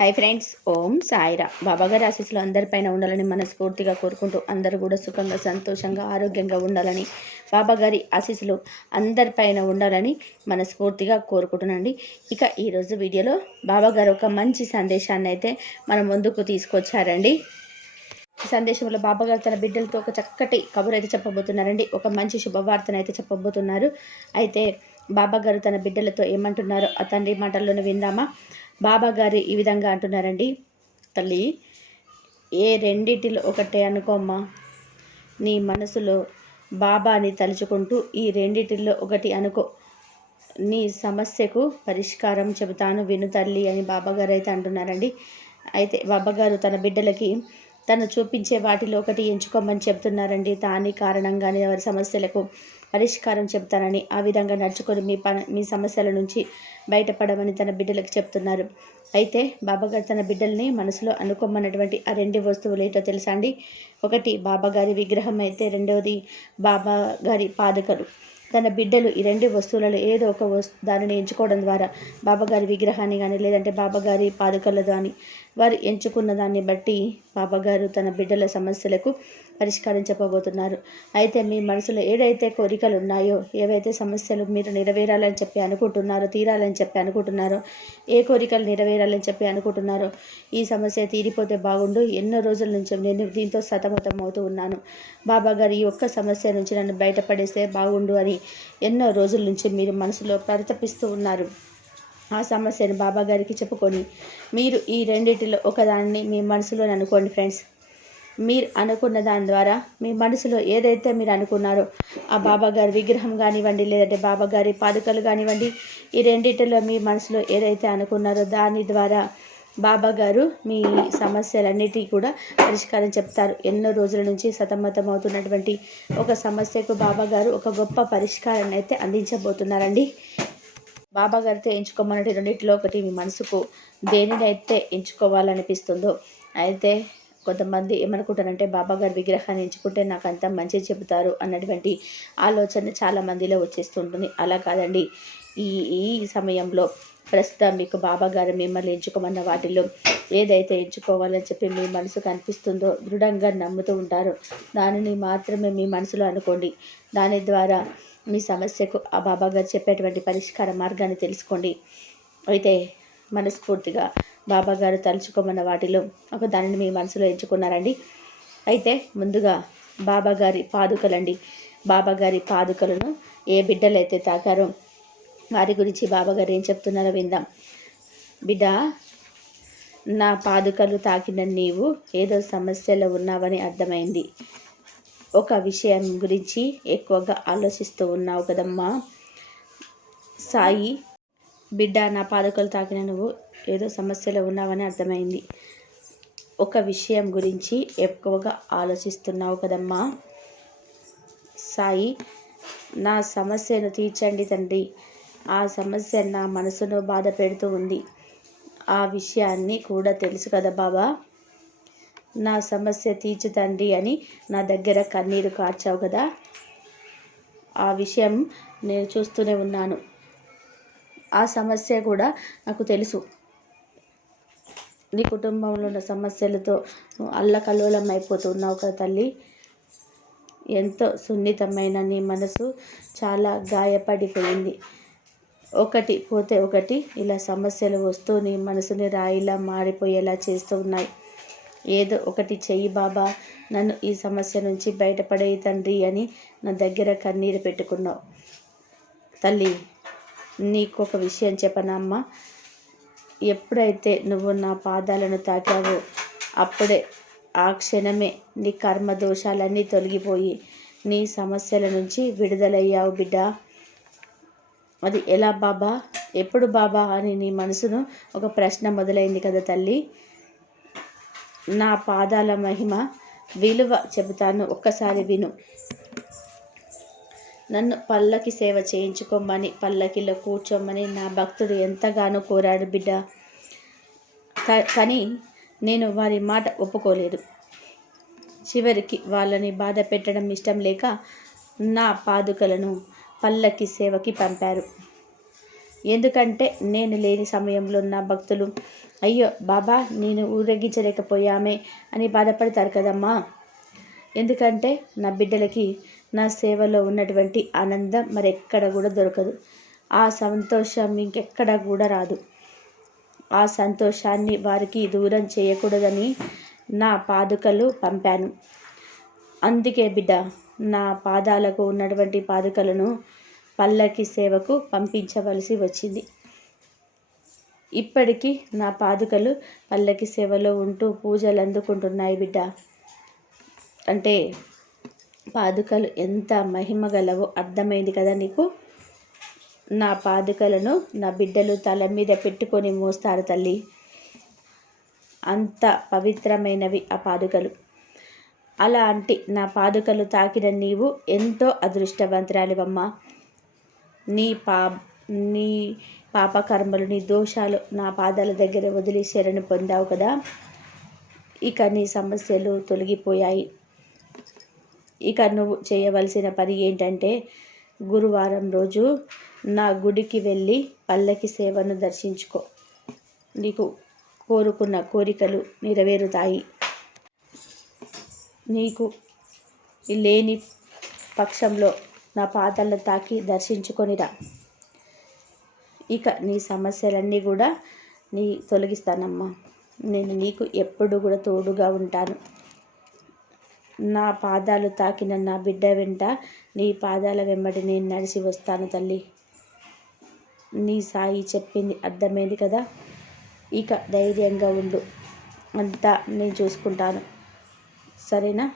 Hi friends ఓం సాయిరా. బాబాగారి ఆశీస్సులు అందరిపైన ఉండాలని మనస్ఫూర్తిగా కోరుకుంటూ అందరూ కూడా సుఖంగా సంతోషంగా ఆరోగ్యంగా ఉండాలని బాబాగారి ఆశీస్సులు అందరిపైన ఉండాలని మనస్ఫూర్తిగా కోరుకుంటున్నాండి ఇక ఈరోజు వీడియోలో బాబాగారు ఒక మంచి సందేశాన్ని అయితే మన ముందుకు తీసుకొచ్చారండి. ఈ సందేశంలో బాబాగారు తన బిడ్డలతో ఒక చక్కటి కబురు అయితే చెప్పబోతున్నారండి. ఒక మంచి శుభవార్తను అయితే చెప్పబోతున్నారు. అయితే బాబాగారు తన బిడ్డలతో ఏమంటున్నారో ఆ తండ్రి మాటల్లోనే విందామా? బాబా గారు ఈ విధంగా అంటున్నారండి తల్లి ఏ రెండిటిలో ఒకటే అనుకోమ్మా. నీ మనసులో బాబాని తలుచుకుంటూ ఈ రెండిటిలో ఒకటి అనుకో. నీ సమస్యకు పరిష్కారం చెబుతాను విను తల్లి అని బాబాగారు అయితే అంటున్నారండి. అయితే బాబాగారు తన బిడ్డలకి తను చూపించే వాటిలో ఒకటి ఎంచుకోమని చెప్తున్నారండి. దాని కారణంగానే వారి సమస్యలకు పరిష్కారం చెప్తానని ఆ విధంగా నడుచుకొని మీ పని మీ సమస్యల నుంచి బయటపడమని తన బిడ్డలకు చెప్తున్నారు. అయితే బాబాగారు తన బిడ్డల్ని మనసులో అనుకోమన్నటువంటి ఆ రెండు వస్తువులు ఏంటో తెలుసా అండి? ఒకటి బాబాగారి విగ్రహం అయితే రెండవది బాబా గారి పాదకలు. తన బిడ్డలు ఈ రెండు వస్తువులలో ఏదో ఒక వస్తు దానిని ఎంచుకోవడం ద్వారా బాబాగారి విగ్రహాన్ని కానీ లేదంటే బాబాగారి పాదుకలతో కానీ వారు ఎంచుకున్న దాన్ని బట్టి బాబాగారు తన బిడ్డల సమస్యలకు పరిష్కారం చెప్పబోతున్నారు. అయితే మీ మనసులో ఏదైతే కోరికలు ఉన్నాయో ఏవైతే సమస్యలు మీరు నెరవేరాలని చెప్పి అనుకుంటున్నారో తీరాలని చెప్పి అనుకుంటున్నారో ఏ కోరికలు నెరవేరాలని చెప్పి అనుకుంటున్నారో ఈ సమస్య తీరిపోతే బాగుండు. ఎన్నో రోజుల నుంచి నేను దీంతో సతమతం అవుతూ ఉన్నాను. బాబా గారు ఈ ఒక్క సమస్య నుంచి నన్ను బయటపడేస్తే బాగుండు అని ఎన్నో రోజుల నుంచి మీరు మనసులో పరితపిస్తూ ఉన్నారు. ఆ సమస్యను బాబా గారికి చెప్పుకొని మీరు ఈ రెండింటిలో ఒకదాన్ని మీ మనసులో అనుకోండి ఫ్రెండ్స్. మీరు అనుకున్న దాని ద్వారా మీ మనసులో ఏదైతే మీరు అనుకున్నారో ఆ బాబా గారి విగ్రహం కానివ్వండి లేదంటే బాబా గారి పాదుకలు కానివ్వండి ఈ రెండింటిలో మీ మనసులో ఏదైతే అనుకున్నారో దాని ద్వారా బాబా గారు మీ సమస్యలన్నిటికీ కూడా పరిష్కారం చెప్తారు. ఎన్నో రోజుల నుంచి సతమతం అవుతున్నటువంటి ఒక సమస్యకు బాబా గారు ఒక గొప్ప పరిష్కారాన్ని అయితే అందించబోతున్నారండి. బాబా గారితో ఎంచుకోమన్నటి రెండింటిలో ఒకటి మీ మనసుకు దేనినైతే ఎంచుకోవాలనిపిస్తుందో. అయితే కొంతమంది ఏమనుకుంటారంటే బాబాగారి విగ్రహాన్ని ఎంచుకుంటే నాకు అంతా మంచి చెబుతారు అన్నటువంటి ఆలోచన చాలా మందిలో వచ్చేస్తుంటుంది. అలా కాదండి. ఈ ఈ సమయంలో ప్రస్తుతం మీకు బాబాగారు మిమ్మల్ని ఎంచుకోమన్న వాటిలో ఏదైతే ఎంచుకోవాలని చెప్పి మీ మనసుకు అనిపిస్తుందో దృఢంగా నమ్ముతూ ఉంటారు. దానిని మాత్రమే మీ మనసులో అనుకోండి. దాని ద్వారా మీ సమస్యకు ఆ బాబా గారు చెప్పేటువంటి పరిష్కార మార్గాన్ని తెలుసుకోండి. అయితే మనస్ఫూర్తిగా బాబా గారు తలుచుకోమన్న వాటిలో ఒక దానిని మీ మనసులో ఎంచుకున్నారండి. అయితే ముందుగా బాబా గారి పాదుకలండి. బాబా గారి పాదుకలను ఏ బిడ్డలైతే తాకారో వారి గురించి బాబాగారు ఏం చెప్తున్నారో విందాం. బిడ్డ నా పాదుకలు తాకిన నీవు ఏదో సమస్యలో ఉన్నావని అర్థమైంది. ఒక విషయం గురించి ఎక్కువగా ఆలోచిస్తూ ఉన్నావు కదమ్మా. సాయి బిడ్డ నా పాదకులు తాకిన నువ్వు ఏదో సమస్యలో ఉన్నావని అర్థమైంది. ఒక విషయం గురించి ఎక్కువగా ఆలోచిస్తున్నావు కదమ్మా. సాయి నా సమస్యను తీర్చండి తండ్రి. ఆ సమస్య నా మనసును బాధ పెడుతూ ఉంది. ఆ విషయాన్ని కూడా తెలుసు కదా బాబా. నా సమస్య తీర్చు తండ్రి అని నా దగ్గర కన్నీరు కార్చావు కదా. ఆ విషయం నేను చూస్తూనే ఉన్నాను. ఆ సమస్య కూడా నాకు తెలుసు. నీ కుటుంబంలో ఉన్న సమస్యలతో అల్లకల్లోలం అయిపోతున్నావు కదా తల్లి. ఎంతో సున్నితమైన నీ మనసు చాలా గాయపడిపోయింది. ఒకటి పోతే ఒకటి ఇలా సమస్యలు వస్తూ నీ మనసుని రాయిలా మారిపోయేలా చేస్తూ ఉన్నాయి. ఏదో ఒకటి చెయ్యి బాబా నన్ను ఈ సమస్య నుంచి బయటపడే తండ్రి అని నా దగ్గర కన్నీరు పెట్టుకున్నావు. తల్లి నీకు ఒక విషయం చెప్పనమ్మా ఎప్పుడైతే నువ్వు నా పాదాలను తాకావో అప్పుడే ఆ క్షణమే నీ కర్మ దోషాలన్నీ తొలగిపోయి నీ సమస్యల నుంచి విడుదలయ్యావు బిడ్డ. అది ఎలా బాబా? ఎప్పుడు బాబా అని నీ మనసును ఒక ప్రశ్న మొదలైంది కదా తల్లి. నా పాదాల మహిమ విలువ చెబుతాను. ఒక్కసారి విను. నన్ను పల్లకి సేవ చేయించుకోమని పల్లకిలో కూర్చోమని నా భక్తుడు ఎంతగానో కోరాడు బిడ్డ. కానీ నేను వారి మాట ఒప్పుకోలేదు. చివరికి వాళ్ళని బాధ పెట్టడం ఇష్టం లేక నా పాదుకలను పల్లకి సేవకి పంపారు. ఎందుకంటే నేను లేని సమయంలో నా భక్తులు అయ్యో బాబా నేను ఊరేగించలేకపోయామే అని బాధపడతారు కదమ్మా. ఎందుకంటే నా బిడ్డలకి నా సేవలో ఉన్నటువంటి ఆనందం మరెక్కడ కూడా దొరకదు. ఆ సంతోషం ఇంకెక్కడ కూడా రాదు. ఆ సంతోషాన్ని వారికి దూరం చేయకూడదని నా పాదుకలు పంపాను. అందుకే బిడ్డ నా పాదాలకు ఉన్నటువంటి పాదుకలను పల్లకి సేవకు పంపించవలసి వచ్చింది. ఇప్పటికీ నా పాదుకలు పల్లకి సేవలో ఉంటూ పూజలు అందుకుంటున్నాయి బిడ్డ. అంటే పాదుకలు ఎంత మహిమ గలవో అర్థమైంది కదా నీకు? నా పాదుకలను నా బిడ్డలు తల మీద పెట్టుకొని మోస్తారు తల్లి. అంత పవిత్రమైనవి ఆ పాదుకలు. అలాంటి నా పాదుకలు తాకిన నీవు ఎంతో అదృష్టవంతురాలివమ్మా. నీ పా నీ పాపకర్మలు నీ దోషాలు నా పాదాల దగ్గర వదిలి శరణు పొందావు కదా. ఇక నీ సమస్యలు తొలగిపోయాయి. ఇక నువ్వు చేయవలసిన పని ఏంటంటే గురువారం రోజు నా గుడికి వెళ్ళి పల్లకి సేవను దర్శించుకో. నీకు కోరుకున్న కోరికలు నెరవేరుతాయి. నీకు లేని పక్షంలో నా పాదాలను తాకి దర్శించుకొనిరా. ఇక నీ సమస్యలన్నీ కూడా నీ తొలగిస్తానమ్మా. నేను నీకు ఎప్పుడు కూడా తోడుగా ఉంటాను. నా పాదాలు తాకిన నా బిడ్డ వెంట నీ పాదాల వెంబడి నేను నడిచి వస్తాను తల్లి. నీ సాయి చెప్పింది అర్థమైంది కదా? ఇక ధైర్యంగా ఉండు. అంతా నేను చూసుకుంటాను. సరేనా?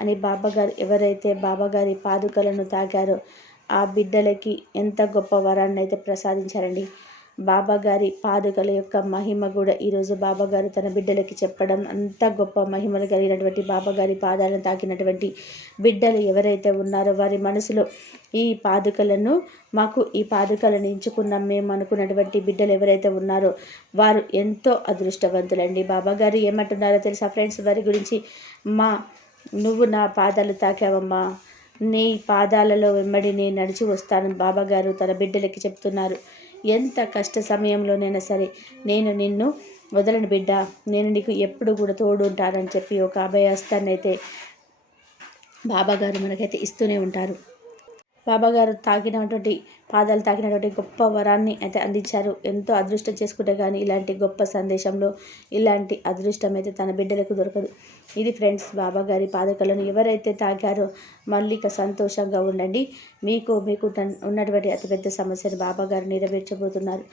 అని బాబాగారు ఎవరైతే బాబాగారి పాదుకలను తాగారో ఆ బిడ్డలకి ఎంత గొప్ప వరాన్ని అయితే ప్రసాదించారండి. బాబాగారి పాదుకల యొక్క మహిమ కూడా ఈరోజు బాబాగారు తన బిడ్డలకి చెప్పడం అంత గొప్ప మహిమలు కలిగినటువంటి బాబాగారి పాదాలను తాకినటువంటి బిడ్డలు ఎవరైతే ఉన్నారో వారి మనసులో ఈ పాదుకలను మాకు ఈ పాదుకలను ఎంచుకున్నాం మేము అనుకున్నటువంటి బిడ్డలు ఎవరైతే ఉన్నారో వారు ఎంతో అదృష్టవంతులండి. బాబాగారు ఏమంటున్నారో తెలుసా ఫ్రెండ్స్? వారి గురించి మా నువ్వు నా పాదాలు తాకావమ్మా. నీ పాదాలలో వెంబడి నేను నడిచి వస్తాను. బాబాగారు తన బిడ్డలకి చెప్తున్నారు. ఎంత కష్ట సమయంలోనైనా సరే నేను నిన్ను వదలని బిడ్డ. నేను నీకు ఎప్పుడు కూడా తోడు ఉంటానని చెప్పి ఒక అభయస్తాన్ని అయితే బాబాగారు మనకైతే ఇస్తూనే ఉంటారు. బాబాగారు తాకినటువంటి పాదాలు తాకినటువంటి గొప్ప వరాన్ని అయితే అందించారు. ఎంతో అదృష్టం చేసుకుంటే కానీ ఇలాంటి గొప్ప సందేశంలో ఇలాంటి అదృష్టం అయితే తన బిడ్డలకు దొరకదు. ఇది ఫ్రెండ్స్ బాబాగారి పాదకలను ఎవరైతే తాకారో మళ్ళీ సంతోషంగా ఉండండి. మీకు మీకు ఉన్నటువంటి అతిపెద్ద సమస్యను బాబాగారు నెరవేర్చబోతున్నారు.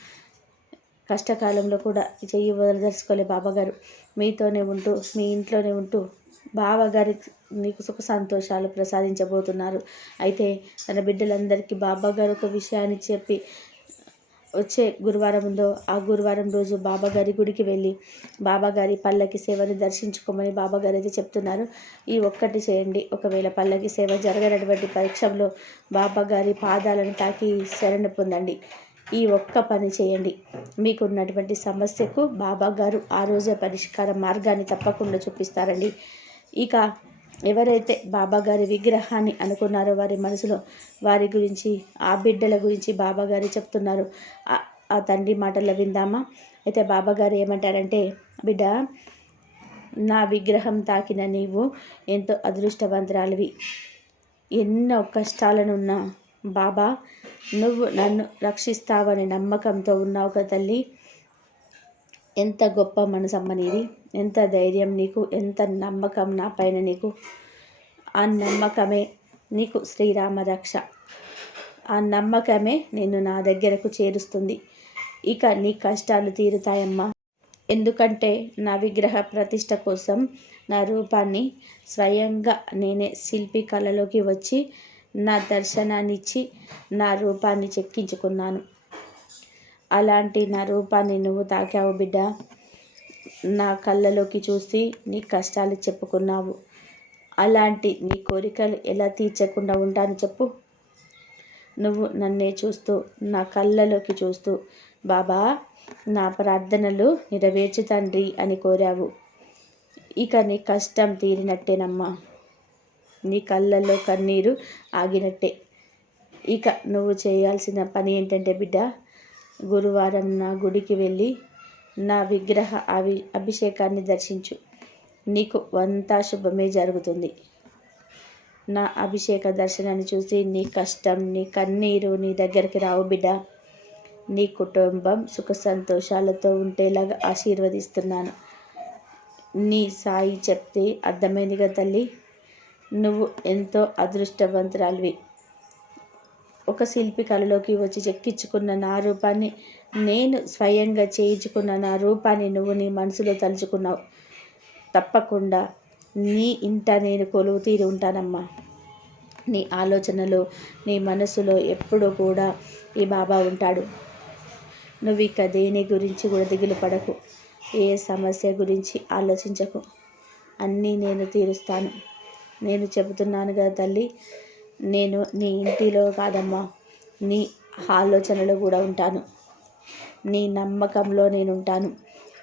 కష్టకాలంలో కూడా చెయ్యి వదలదలుచుకోలే బాబాగారు మీతోనే ఉంటూ మీ ఇంట్లోనే ఉంటూ బాబాగారి నీకు సుఖ సంతోషాలు ప్రసాదించబోతున్నారు. అయితే తన బిడ్డలందరికీ బాబాగారు ఒక విషయాన్ని చెప్పి వచ్చే గురువారం ఉందో ఆ గురువారం రోజు బాబాగారి గుడికి వెళ్ళి బాబాగారి పల్లకి సేవని దర్శించుకోమని బాబాగారు అయితే చెప్తున్నారు. ఈ ఒక్కటి చేయండి. ఒకవేళ పల్లకి సేవ జరగనటువంటి పరీక్షలో బాబాగారి పాదాలను తాకి శరణ పొందండి. ఈ ఒక్క పని చేయండి. మీకున్నటువంటి సమస్యకు బాబాగారు ఆ రోజే పరిష్కార మార్గాన్ని తప్పకుండా చూపిస్తారండి. ఇక ఎవరైతే బాబాగారి విగ్రహాన్ని అనుకున్నారో వారి మనసులో వారి గురించి ఆ బిడ్డల గురించి బాబాగారి చెప్తున్నారు. ఆ తండ్రి మాటల్లో విందామా? అయితే బాబాగారు ఏమంటారంటే బిడ్డ నా విగ్రహం తాకిన నీవు ఎంతో అదృష్టవంతురాలివి. ఎన్నో కష్టాలనున్నా బాబా నువ్వు నన్ను రక్షిస్తావనే నమ్మకంతో ఉన్నావు కదా తల్లి. ఎంత గొప్ప మనసమ్మ నీది ఎంత ధైర్యం నీకు ఎంత నమ్మకం నా పైన నీకు. ఆ నమ్మకమే నీకు శ్రీరామ రక్ష ఆ నమ్మకమే నిన్ను నా దగ్గరకు చేరుస్తుంది. ఇక నీ కష్టాలు తీరుతాయమ్మా. ఎందుకంటే నా విగ్రహ ప్రతిష్ట కోసం నా రూపాన్ని స్వయంగా నేనే శిల్పి కళలోకి వచ్చి నా దర్శనాన్నిచ్చి నా రూపాన్ని చెక్కించుకున్నాను. అలాంటి నా రూపాన్ని నువ్వు తాకావు బిడ్డ. నా కళ్ళలోకి చూసి నీ కష్టాలు చెప్పుకున్నావు. అలాంటి నీ కోరికలు ఎలా తీర్చకుండా ఉంటాను చెప్పు. నువ్వు నన్నే చూస్తూ నా కళ్ళలోకి చూస్తూ బాబా నా ప్రార్థనలు నెరవేర్చు తండ్రి అని కోరావు. ఇక నీ కష్టం తీరినట్టేనమ్మా. నీ కళ్ళల్లో కన్నీరు ఆగినట్టే. ఇక నువ్వు చేయాల్సిన పని ఏంటంటే బిడ్డ గురువారం నా గుడికి వెళ్ళి నా విగ్రహ అవి అభిషేకాన్ని దర్శించు. నీకు వంతా శుభమే జరుగుతుంది. నా అభిషేక దర్శనాన్ని చూసి నీ కష్టం నీ కన్నీరు నీ దగ్గరికి రావు బిడ్డ. నీ కుటుంబం సుఖ సంతోషాలతో ఉండేలాగా ఆశీర్వదిస్తున్నాను. నీ సాయి చెప్తే అర్థమైందిగా తల్లి. నువ్వు ఎంతో అదృష్టవంతురాలివి. ఒక శిల్పి కళలోకి వచ్చి చెక్కించుకున్న నా రూపాన్ని నేను స్వయంగా చేయించుకున్న నా రూపాన్ని నువ్వు నీ మనసులో తలుచుకున్నావు. తప్పకుండా నీ ఇంట నేను కొలువు తీరి ఉంటానమ్మా. నీ ఆలోచనలో నీ మనసులో ఎప్పుడూ కూడా ఈ బాబా ఉంటాడు. నువ్వు ఇక దేని గురించి కూడా దిగులు పడకు. ఏ సమస్య గురించి ఆలోచించకు. అన్నీ నేను తీరుస్తాను. నేను చెబుతున్నాను కదా తల్లి నేను నీ ఇంటిలో కాదమ్మా. నీ ఆలోచనలో కూడా ఉంటాను. నీ నమ్మకంలో నేను ఉంటాను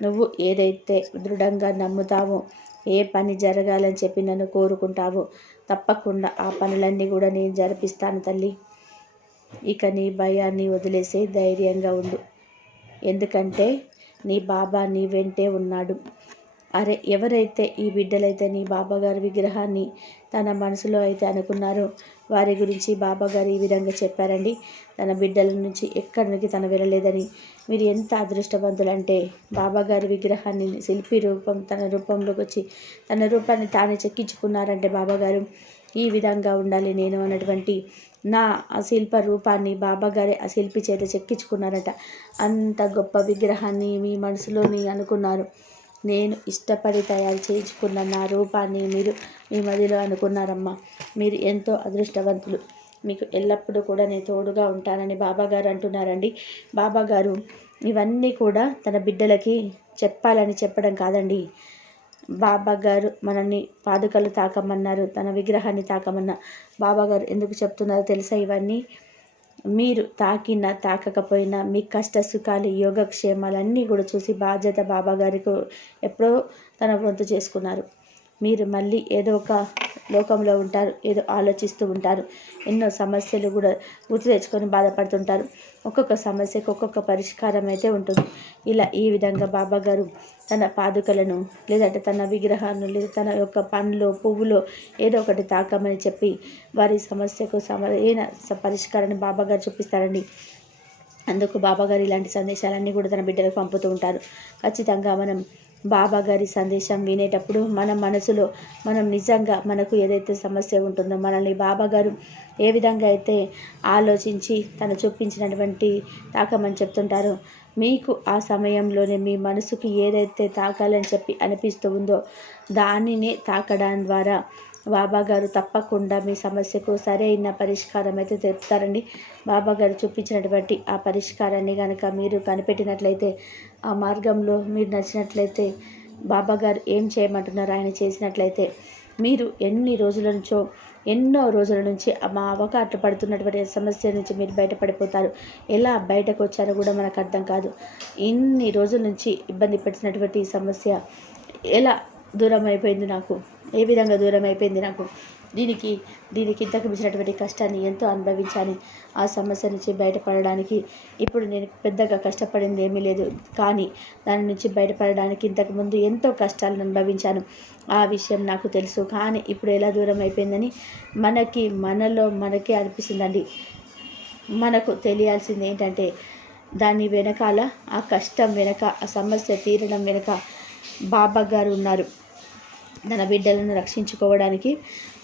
నువ్వు ఏదైతే దృఢంగా నమ్ముతావో ఏ పని జరగాలని చెప్పి నన్ను కోరుకుంటావో తప్పకుండా ఆ పనులన్నీ కూడా నేను జరిపిస్తాను తల్లి. ఇక నీ భయాన్ని వదిలేసే ధైర్యంగా ఉండు. ఎందుకంటే నీ బాబా నీ వెంటే ఉన్నాడు. అరే ఎవరైతే ఈ బిడ్డలైతే నీ బాబాగారి విగ్రహాన్ని తన మనసులో అయితే అనుకున్నారో వారి గురించి బాబాగారు ఈ విధంగా చెప్పారండి. తన బిడ్డల నుంచి ఎక్కడికి తను వెళ్ళలేదని. మీరు ఎంత అదృష్టవంతులంటే బాబాగారి విగ్రహాన్ని శిల్పి రూపం తన రూపంలోకి వచ్చి తన రూపాన్ని తానే చెక్కించుకున్నారంటే బాబాగారు ఈ విధంగా ఉండాలి. నేను అన్నటువంటి నా శిల్ప రూపాన్ని బాబాగారే ఆ శిల్పి చేత చెక్కించుకున్నారట. అంత గొప్ప విగ్రహాన్ని మీ మనసులోని అనుకున్నారు. నేను ఇష్టపడి తయారు చేయించుకున్న నా రూపాన్ని మీరు మీ మదిలో అనుకున్నారమ్మా. మీరు ఎంతో అదృష్టవంతులు. మీకు ఎల్లప్పుడూ కూడా నేను తోడుగా ఉంటానని బాబాగారు అంటున్నారండి. బాబాగారు ఇవన్నీ కూడా తన బిడ్డలకి చెప్పాలని చెప్పడం కాదండి. బాబాగారు మనల్ని పాదుకలు తాకమన్నారు తన విగ్రహాన్ని తాకమన్న. బాబాగారు ఎందుకు చెప్తున్నారో తెలుసా ఇవన్నీ? మీరు తాకినా తాకకపోయినా మీ కష్ట సుఖాలు యోగక్షేమాలన్నీ కూడా చూసి బాధ్యత బాబా గారికి ఎప్పుడో తన వంతు చేసుకున్నారు. మీరు మళ్ళీ ఏదో ఒక లోకంలో ఉంటారు ఏదో ఆలోచిస్తూ ఉంటారు. ఎన్నో సమస్యలు కూడా గుర్తు తెచ్చుకొని బాధపడుతుంటారు. ఒక్కొక్క సమస్యకు ఒక్కొక్క పరిష్కారం అయితే ఉంటుంది. ఇలా ఈ విధంగా బాబా గారు తన పాదుకలను లేదంటే తన విగ్రహాన్ని లేదా తన యొక్క పండ్లు పువ్వులో ఏదో ఒకటి తాకమని చెప్పి వారి సమస్యకు సరైన పరిష్కారాన్ని బాబా గారు చూపిస్తారండి. అందుకు బాబాగారు ఇలాంటి సందేశాలన్నీ కూడా తన బిడ్డలకు పంపుతూ ఉంటారు. ఖచ్చితంగా మనం బాబా గారి సందేశం వినేటప్పుడు మన మనసులో మనం నిజంగా మనకు ఏదైతే సమస్య ఉంటుందో మనల్ని బాబా గారు ఏ విధంగా అయితే ఆలోచించి తను చూపించినటువంటి తాకమని చెప్తుంటారో మీకు ఆ సమయంలోనే మీ మనసుకి ఏదైతే తాకాలని చెప్పి అనిపిస్తూ ఉందో దానినే తాకడం ద్వారా బాబా గారు తప్పకుండా మీ సమస్యకు సరైన పరిష్కారం అయితే చెప్తారండి బాబా గారు చూపించినటువంటి ఆ పరిష్కారాన్ని కనుక మీరు కనిపెట్టినట్లయితే ఆ మార్గంలో మీరు నచ్చినట్లయితే బాబా గారు ఏం చేయమంటున్నారు? ఆయన చేసినట్లయితే మీరు ఎన్ని రోజుల నుంచో ఎన్నో రోజుల నుంచి మా అవకాట్లు పడుతున్నటువంటి సమస్య నుంచి మీరు బయటపడిపోతారు. ఎలా బయటకు వచ్చారో కూడా మనకు అర్థం కాదు. ఇన్ని రోజుల నుంచి ఇబ్బంది పెట్టినటువంటి సమస్య ఎలా దూరం అయిపోయింది నాకు? ఏ విధంగా దూరం అయిపోయింది నాకు? దీనికి దీనికి ఇంతకు మించినటువంటి కష్టాన్ని ఎంతో అనుభవించాను. ఆ సమస్య నుంచి బయటపడడానికి ఇప్పుడు నేను పెద్దగా కష్టపడింది ఏమీ లేదు. కానీ దాని నుంచి బయటపడడానికి ఇంతకుముందు ఎంతో కష్టాలను అనుభవించాను. ఆ విషయం నాకు తెలుసు. కానీ ఇప్పుడు ఎలా దూరం అయిపోయిందని మనకి మనలో మనకే అనిపిస్తుందండి. మనకు తెలియాల్సింది ఏంటంటే దాని వెనకాల ఆ కష్టం వెనక ఆ సమస్య తీరడం వెనక బాబా గారు ఉన్నారు. తన బిడ్డలను రక్షించుకోవడానికి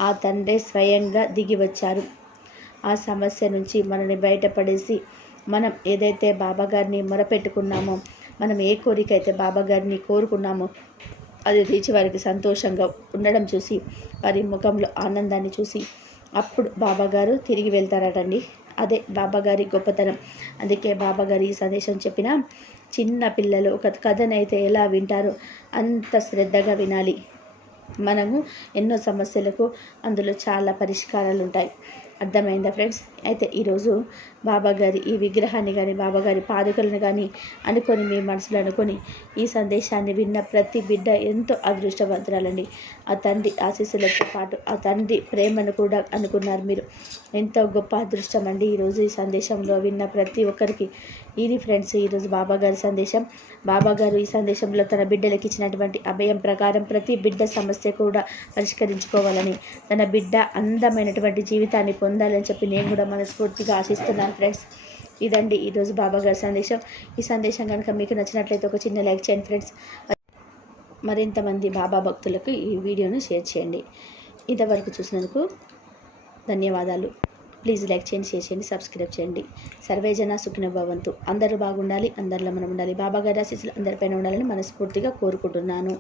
ఆ తండ్రి స్వయంగా దిగి వచ్చారు. ఆ సమస్య నుంచి మనని బయటపడేసి మనం ఏదైతే బాబాగారిని మొరపెట్టుకున్నామో మనం ఏ కోరిక అయితే బాబాగారిని కోరుకున్నామో అది తీర్చి వారికి సంతోషంగా ఉండడం చూసి వారి ముఖంలో ఆనందాన్ని చూసి అప్పుడు బాబాగారు తిరిగి వెళ్తారటండి. అదే బాబాగారి గొప్పతనం. అందుకే బాబాగారి ఈ సందేశం చెప్పిన చిన్న పిల్లలు ఒక కథనైతే ఎలా వింటారో అంత శ్రద్ధగా వినాలి. మనము ఎన్నో సమస్యలకు అందులో చాలా పరిష్కారాలు ఉంటాయి అర్థమైందా ఫ్రెండ్స్? అయితే ఈరోజు బాబా గారి ఈ విగ్రహాన్ని కానీ బాబా గారి పాదుకలను కానీ అనుకొని మీ మనసులో అనుకొని ఈ సందేశాన్ని విన్న ప్రతి బిడ్డ ఎంతో అదృష్టవంతురాలండి. ఆ తండ్రి ఆశీస్సులతో పాటు ఆ తండ్రి ప్రేమను కూడా అనుకున్నారు మీరు. ఎంతో గొప్ప అదృష్టం అండి ఈరోజు ఈ సందేశంలో విన్న ప్రతి ఒక్కరికి. ఇది ఫ్రెండ్స్ ఈరోజు బాబా గారి సందేశం. బాబా గారు ఈ సందేశంలో తన బిడ్డలకి ఇచ్చినటువంటి అభయం ప్రకారం ప్రతి బిడ్డ సమస్య కూడా పరిష్కరించుకోవాలని తన బిడ్డ అందమైనటువంటి జీవితాన్ని పొంది పొందాలని చెప్పి నేను కూడా మనస్ఫూర్తిగా ఆశిస్తున్నాను ఫ్రెండ్స్. ఇదండి ఈరోజు బాబా గారి సందేశం. ఈ సందేశం కనుక మీకు నచ్చినట్లయితే ఒక చిన్న లైక్ చేయండి ఫ్రెండ్స్. మరింతమంది బాబా భక్తులకు ఈ వీడియోను షేర్ చేయండి. ఇంతవరకు చూసినందుకు ధన్యవాదాలు. ప్లీజ్ లైక్ చేయండి షేర్ చేయండి సబ్స్క్రైబ్ చేయండి. సర్వేజన సుఖిన భవంతు. అందరూ బాగుండాలి అందరిలో మనం ఉండాలి. బాబా గారి ఆశీస్సులు అందరిపైన ఉండాలని మనస్ఫూర్తిగా కోరుకుంటున్నాను.